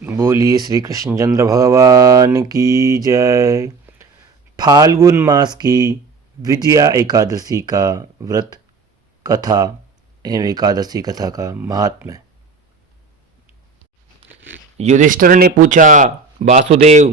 बोलिए श्री कृष्णचंद्र भगवान की जय। फाल्गुन मास की विजया एकादशी का व्रत कथा एवं एकादशी कथा का महात्म्य। युधिष्ठिर ने पूछा, वासुदेव,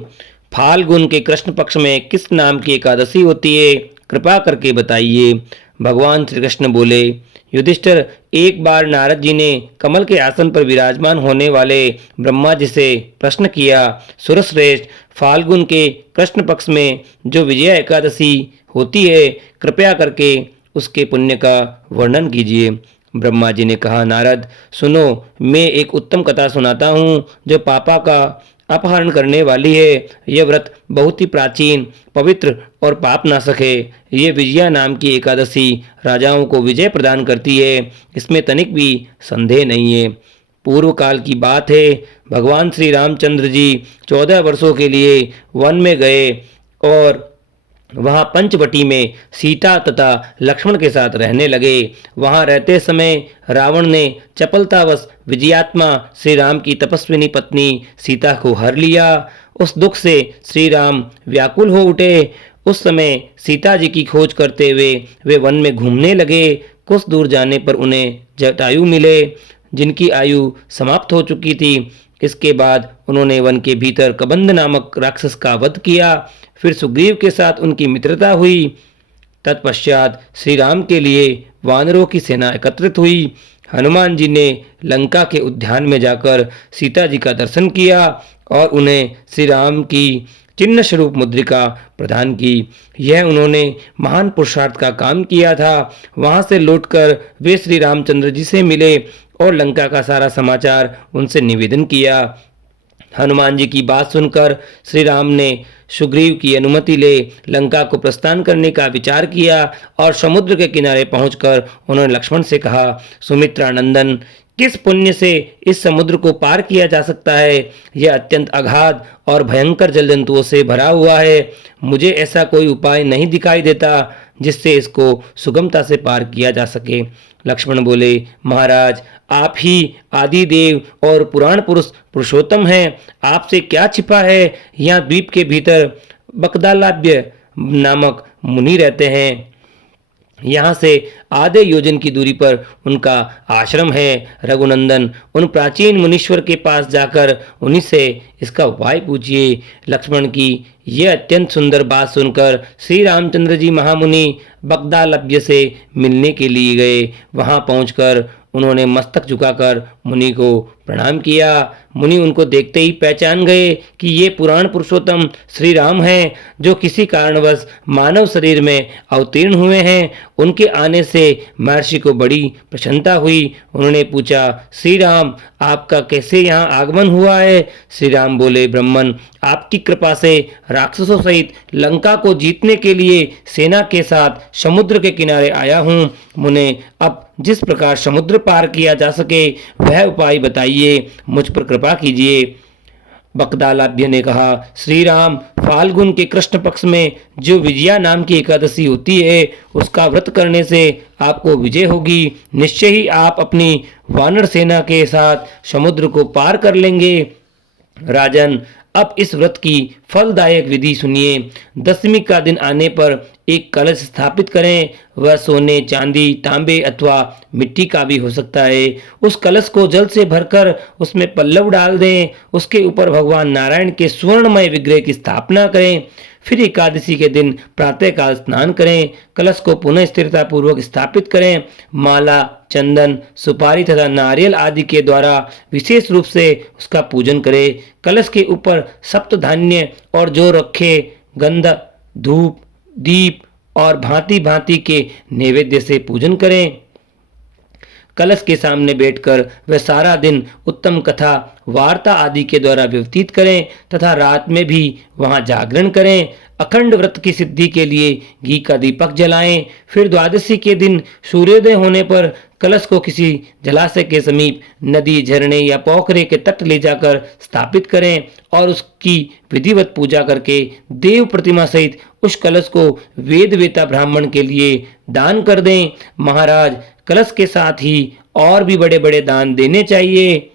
फाल्गुन के कृष्ण पक्ष में किस नाम की एकादशी होती है? कृपा करके बताइए। भगवान श्री कृष्ण बोले, युधिष्ठिर, एक बार नारद जी ने कमल के आसन पर विराजमान होने वाले ब्रह्मा जी से प्रश्न किया, सुरश्रेष्ठ, फाल्गुन के कृष्ण पक्ष में जो विजया एकादशी होती है, कृपया करके उसके पुण्य का वर्णन कीजिए। ब्रह्मा जी ने कहा, नारद सुनो, मैं एक उत्तम कथा सुनाता हूँ जो पापा का अपहरण करने वाली है। यह व्रत बहुत ही प्राचीन, पवित्र और पाप नाशक है। ये विजया नाम की एकादशी राजाओं को विजय प्रदान करती है, इसमें तनिक भी संदेह नहीं है। पूर्व काल की बात है, भगवान श्री रामचंद्र जी 14 वर्षों के लिए वन में गए और वहाँ पंचवटी में सीता तथा लक्ष्मण के साथ रहने लगे। वहाँ रहते समय रावण ने चपलतावश विजयात्मा श्री राम की तपस्विनी पत्नी सीता को हर लिया। उस दुख से श्री राम व्याकुल हो उठे। उस समय सीता जी की खोज करते हुए वे वन में घूमने लगे। कुछ दूर जाने पर उन्हें जटायु मिले, जिनकी आयु समाप्त हो चुकी थी। इसके बाद उन्होंने वन के भीतर कबंध नामक राक्षस का वध किया। फिर सुग्रीव के साथ उनकी मित्रता हुई। तत्पश्चात श्री राम के लिए वानरों की सेना एकत्रित हुई। हनुमान जी ने लंका के उद्यान में जाकर सीता जी का दर्शन किया और उन्हें श्री राम की चिन्ह स्वरूप मुद्रिका प्रदान की। यह उन्होंने महान पुरुषार्थ का काम किया था। वहां से लौटकर वे श्री रामचंद्र जी से मिले और लंका का सारा समाचार उनसे निवेदन किया। हनुमान जी की बात सुनकर श्री राम ने सुग्रीव की अनुमति ले लंका को प्रस्थान करने का विचार किया और समुद्र के किनारे पहुंचकर उन्होंने लक्ष्मण से कहा, सुमित्रा नंदन, किस पुण्य से इस समुद्र को पार किया जा सकता है? यह अत्यंत अगाध और भयंकर जल जंतुओं से भरा हुआ है। मुझे ऐसा कोई उपाय नहीं दिखाई देता जिससे इसको सुगमता से पार किया जा सके। लक्ष्मण बोले, महाराज, आप ही आदि देव और पुराण पुरुष पुरुषोत्तम हैं। आपसे क्या छिपा है? यहाँ द्वीप के भीतर बकदालाभ्य नामक मुनि रहते हैं। यहाँ से आधे योजन की दूरी पर उनका आश्रम है। रघुनंदन, उन प्राचीन मुनीश्वर के पास जाकर उन्हीं से इसका उपाय पूछिए। लक्ष्मण की यह अत्यंत सुंदर बात सुनकर श्री रामचंद्र जी महामुनि बगदालभ्य से मिलने के लिए गए। वहां पहुंचकर उन्होंने मस्तक झुकाकर मुनि को प्रणाम किया। मुनि उनको देखते ही पहचान गए कि ये पुराण पुरुषोत्तम श्री राम हैं, जो किसी कारणवश मानव शरीर में अवतीर्ण हुए हैं। उनके आने से महर्षि को बड़ी प्रसन्नता हुई। उन्होंने पूछा, श्री राम, आपका कैसे यहाँ आगमन हुआ है? श्री राम बोले, ब्रह्मन, आपकी कृपा से राक्षसों सहित लंका को जीतने के लिए सेना के साथ समुद्र के किनारे आया हूँ। मुने, अब जिस प्रकार समुद्र पार किया जा सके वह उपाय बताइए, मुझ पर कृपा कीजिए। बकदालाभ्य ने कहा, श्री राम, फाल्गुन के कृष्ण पक्ष में जो विजया नाम की एकादशी होती है, उसका व्रत करने से आपको विजय होगी। निश्चय ही आप अपनी वानर सेना के साथ समुद्र को पार कर लेंगे। राजन, अब इस व्रत की फलदायक विधि सुनिए। दशमी का दिन आने पर एक कलश स्थापित करें। वह सोने, चांदी, तांबे अथवा मिट्टी का भी हो सकता है। उस कलश को जल से भरकर उसमें पल्लव डाल दें। उसके ऊपर भगवान नारायण के स्वर्णमय विग्रह की स्थापना करें। फिर एकादशी के दिन प्रातःकाल स्नान करें। कलश को पुनः स्थिरता पूर्वक स्थापित करें। माला, चंदन, सुपारी तथा नारियल आदि के द्वारा विशेष रूप से उसका पूजन करें। कलश के ऊपर सप्त धान्य और जो रखे गंध, धूप, दीप और भांति भांति के नैवेद्य से पूजन करें। कलश के सामने बैठकर वे सारा दिन उत्तम कथा, वार्ता आदि के द्वारा व्यतीत करें तथा रात में भी वहां जागरण करें। अखंड व्रत की सिद्धि के लिए घी का दीपक जलाएं। फिर द्वादशी के दिन सूर्योदय होने पर कलश को किसी जलाशय के समीप, नदी, झरने या पोखरे के तट ले जाकर स्थापित करें और उसकी विधिवत पूजा करके देव प्रतिमा सहित उस कलश को वेद वेता ब्राह्मण के लिए दान कर दें। महाराज, कलश के साथ ही और भी बड़े बड़े दान देने चाहिए।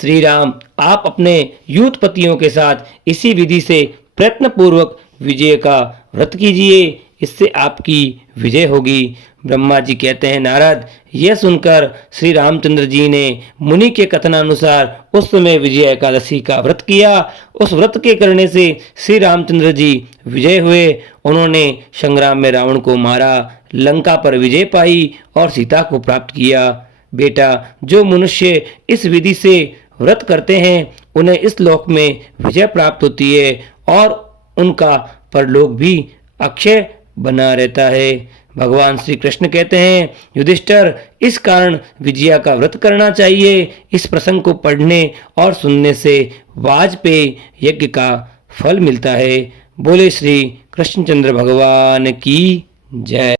श्री राम, आप अपने यूथपतियों के साथ इसी विधि से प्रयत्न पूर्वक विजय का व्रत कीजिए, इससे आपकी विजय होगी। ब्रह्मा जी कहते हैं, नारद, यह सुनकर श्री रामचंद्र जी ने मुनि के कथनानुसार उस समय विजय एकादशी का व्रत किया। उस व्रत के करने से श्री रामचंद्र जी विजय हुए। उन्होंने संग्राम में रावण को मारा, लंका पर विजय पाई और सीता को प्राप्त किया। बेटा, जो मनुष्य इस विधि से व्रत करते हैं उन्हें इस लोक में विजय प्राप्त होती है और उनका परलोक भी अक्षय बना रहता है। भगवान श्री कृष्ण कहते हैं, युधिष्ठिर, इस कारण विजया का व्रत करना चाहिए। इस प्रसंग को पढ़ने और सुनने से वाजपेयी यज्ञ का फल मिलता है। बोले श्री कृष्णचंद्र भगवान की जय।